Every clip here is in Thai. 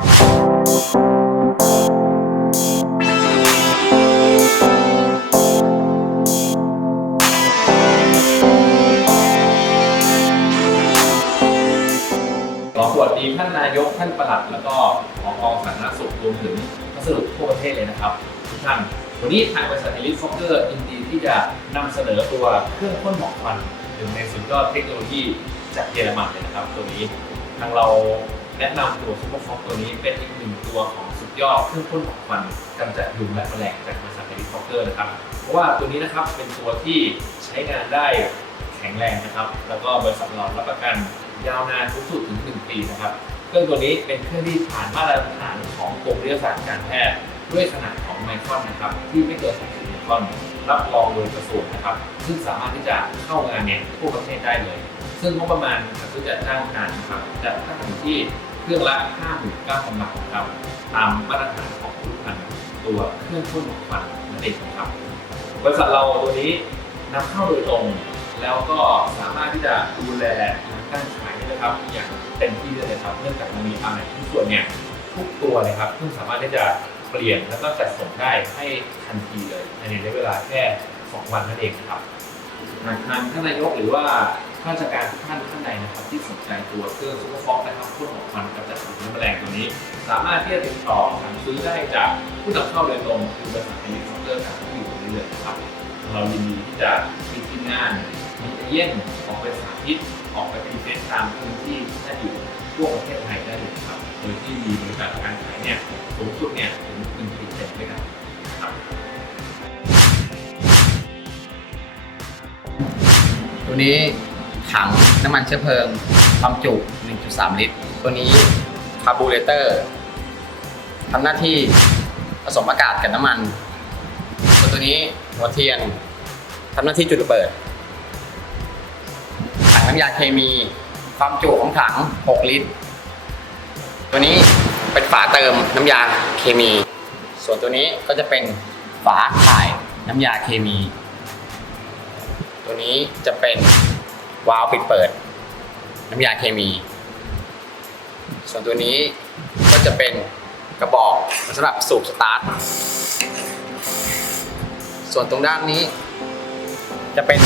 ขอสวัสดีท่านนายกท่านประหลัด แล้วก็ผอกองสาธารณสุขรวมถึงพัสดุทั่วประเทศเลยนะครับทุกท่านวันนี้ทางบริษัทเอลิสฟอกเกอร์ยินดีที่จะนำเสนอตัวเครื่องพ่นหมอกควันหนึ่งในสุดยอดเทคโนโลยีจากเยอรมันเลยนะครับ ตัวนี้ทางเรา แนะนำตัวซูเปอร์ฟอกตัวนี้เป็นอีกหนึ่งตัวของสุดยอดเครื่องพ่นหมอกควันกำจัดยุงและแมลงจากบริษัทเอลิสฟอกเกอร์นะครับ เพราะว่าตัวนี้นะครับเป็นตัวที่ใช้งานได้แข็งแรงนะครับ แล้วก็บริษัทเรารับประกันยาวนานสูงสุดถึง 1 ปีนะครับ เครื่องตัวนี้เป็นเครื่องที่ผ่านมาตรฐานของกรมวิทยาศาสตร์การแพทย์ด้วยขนาดของไมครอนนะครับที่ไม่เกิน30ไมครอนรับรองโดยกระทรวงนะครับ ซึ่งสามารถที่จะเข้างานเนี่ยทั่วประเทศได้เลย ซึ่งงบประมาณการซื้อจัดจ้างงานนะครับจะตั้งอยู่ที่ เครื่องละ59,000บาทครับ ตามมาตรฐานของทุกพันตัวเครื่องพ่นหมอกควันนั่นเองครับ บริษัทเราตัวนี้นำเข้าโดยตรง แล้วก็สามารถที่จะดูแลการขายได้นะครับ อย่างเต็มที่เลยครับ เนื่องจากมันมีอะไรทุกส่วนเนี่ยทุกตัวเลยครับซึ่งสามารถที่จะเปลี่ยนแล้วก็จัดส่งได้ให้ทันทีเลยภายในระยะเวลาแค่ 2 วันนั่นเองครับหากทางท่านนายกหรือว่า ข้าราชการทุกท่านท่านใดนะครับ ที่สนใจตัวเครื่องซูเปอร์ฟอกนะครับพ่นหมอกควันกำจัดฝุ่นและแมลงตัวนี้ สามารถที่จะติดต่อสั่งซื้อได้จากผู้นำเข้าโดยตรงคือบริษัทเอลิฟเตอร์จากที่อยู่ตรงนี้เลยนะครับ เรายินดีที่จะมีทีมงานมีเอเย่นออกไปสาธิตออกไปพรีเซนต์ตามพื้นที่ที่ท่านอยู่ทั่วประเทศไทยได้เลยครับ โดยที่มีบริการการขายเนี่ยสูงสุดเนี่ยถึงหนึ่งปีเต็มด้วยกันครับตัวนี้ ถังน้ำมันเชื้อเพลิง ความจุ 1.3 ลิตร ตัวนี้คาร์บูเรเตอร์ทำหน้าที่ผสมอากาศกับน้ำมัน ส่วนตัวนี้หัวเทียนทำหน้าที่จุดระเบิด ถังน้ำยาเคมี ความจุของถัง 6 ลิตร ตัวนี้เป็นฝาเติมน้ำยาเคมี ส่วนตัวนี้ก็จะเป็นฝาถ่ายน้ำยาเคมี ตัวนี้จะเป็น วาล์วปิดเปิด น้ำยาเคมี ส่วนตัวนี้ก็จะเป็นกระบอกสำหรับสูบสตาร์ท ส่วนตรงด้านนี้ จะเป็น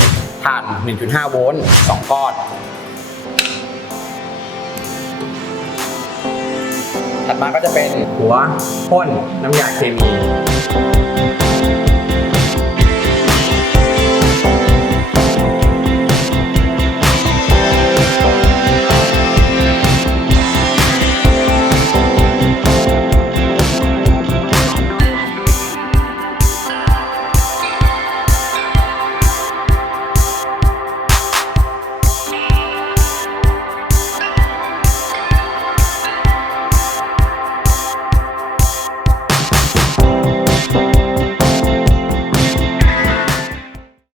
ถ่าน 1.5 โวลต์ 2 ก้อน ถัดมาก็จะเป็นหัวพ่นน้ำยาเคมี